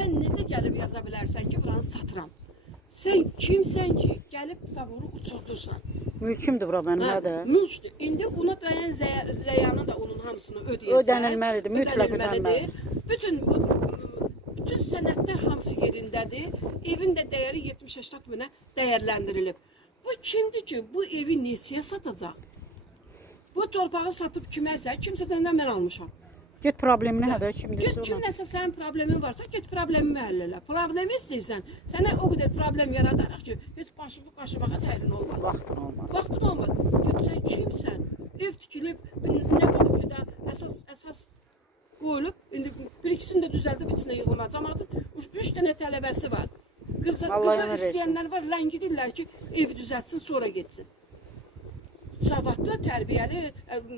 sən necə gəlib yaza bilərsən ki, buranı satıram? Sən kimsən ki, gəlib zavoru uçurdursan? Mülkümdür bura mənim, nədir? Mülkdür. İndi ona dəyən zəyanı da onun hamısını ödəyəcək. Ödənilməlidir, mütləq ödənilməlidir. Bütün sənədlər hamısı yerindədir. Evin də dəyəri 70-80 minə dəyərləndirilib. Bu kimdir ki, bu evi neçəyə satacaq? Bu torpağı satıb kiməsə, kimsədən də mən almışam. Get problemini hədə kimdir Get kim nəsə sənin problemin varsa, get problemimi həll elə. Problemi istəyirsən, sənə o qədər problem yaradaraq ki, heç başını qaşımağa tərin olmaz. Vaxtın olmaz. Vaxtın olmaz. Get sən kimsən? Ev tikilib, nə qalıb ki də əsas qoyulub, indi bir ikisini də düzəldib içinə yığılmaz. Cəmaatın 3 dənə tələbəsi var. Qızı istəyənlər var, ləngidirlər ki, evi düzəltsin, sonra getsin. Savadlı, tərbiyəli,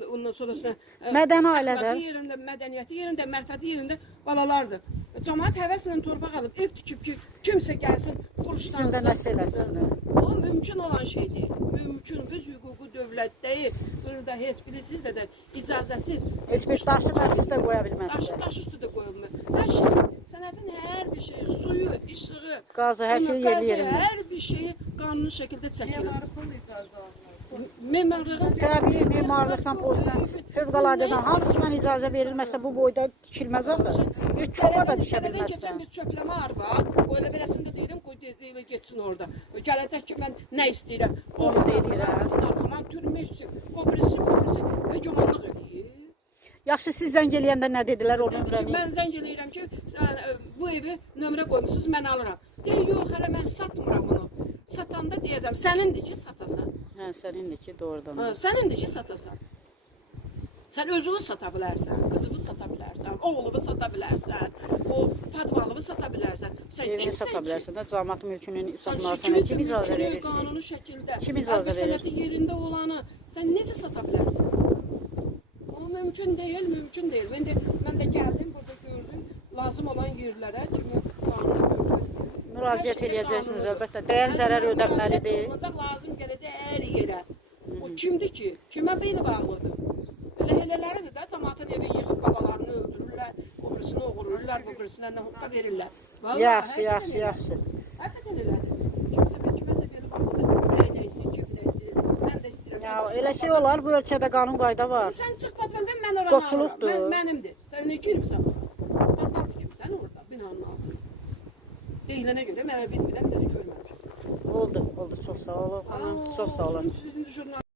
ondan sonrasında mədəni ailədə, yerində, mədəniyyəti yerində, mərfəti yerində balalardır. Cəmaət həvəslə torpaq alıb, ev tikib ki, kimsə gəlsin, xuruşlansın. nəsə eləsin. O mümkün olan şey deyil. Mümkün, biz hüququ dövlətdəyik. Burada heç birisiz də icazəsiz. Heç bir daşı üstə qoya bilməzsiniz. Daşı üstə də qoyulmur. Hər şey, sənətin hər bir şeyi, suyu, işığı, qazı, hər şey yerli yerində. Hər bir şeyi qanuni şəkildə çəkilir. Memarlığın təbii, memarlıqdan, pozdan, fövqəladadan hamısından icazə verilməsə bu boyda tikilməz axı. Bir çoma da düşə bilməzsən. Bir çöpləmə arba, o elə beləsində deyirəm, qoy deyilə getsin orada. Gələcək ki, mən nə istəyirəm? Onu deyirəm. Narkoman türmüşsün, o birisi hegemonluq edir. Yaxşı, siz zəng eləyəndə nə dedilər o nömrəni? Mən zəng eləyirəm ki, bu evi nömrə qoymusunuz, mən alıram. Deyir, yox, hələ mən satmıram bunu. Satanda deyəcəm, sənindir ki, satasan. Hə, sənindir ki, doğrudan. Sənindir ki, satasan. Sən özünü sata bilərsən, qızını sata bilərsən, oğlunu sata bilərsən, o padvalını sata bilərsən. Evini sata bilərsən də, cəmaət mülkünün satmasına kim icazə verir ki? Qanuni şəkildə, kim icazə verir? sənəti yerində olanı sən necə sata bilərsən? O mümkün deyil, mümkün deyil. Mən də gəldim, burada gördüm, lazım olan yerlərə kimi qanuni müraciət eləyəcəksiniz əlbəttə. Dəyən zərər ödənməlidir. Lazım gələcək hər yerə. O kimdir ki? Kimə beyni bağlıdır? Elə-elələri də cəmaatın evi yığıb balalarını öldürürlər, o birisini oğurlurlar, bu birisinə nə haqqa verirlər. Yaxşı. Həqiqətən elədir. Kiməsə verib alır, nə istəyir, nə istəyir, mən də istəyirəm. Ya, elə şey olar, bu ölkədə qanun qayda var. Sən çıx patvaldan, mən oranı qoçuluqdur. Mənimdir. Sən nə girmirsən ora? Patval tikimsən orada, binanın altında. Deyilənə görə mən bilmirəm, dedi görməmişəm. Oldu. Çox sağ olun xanım. Çox sağ olun. Sizin düşürün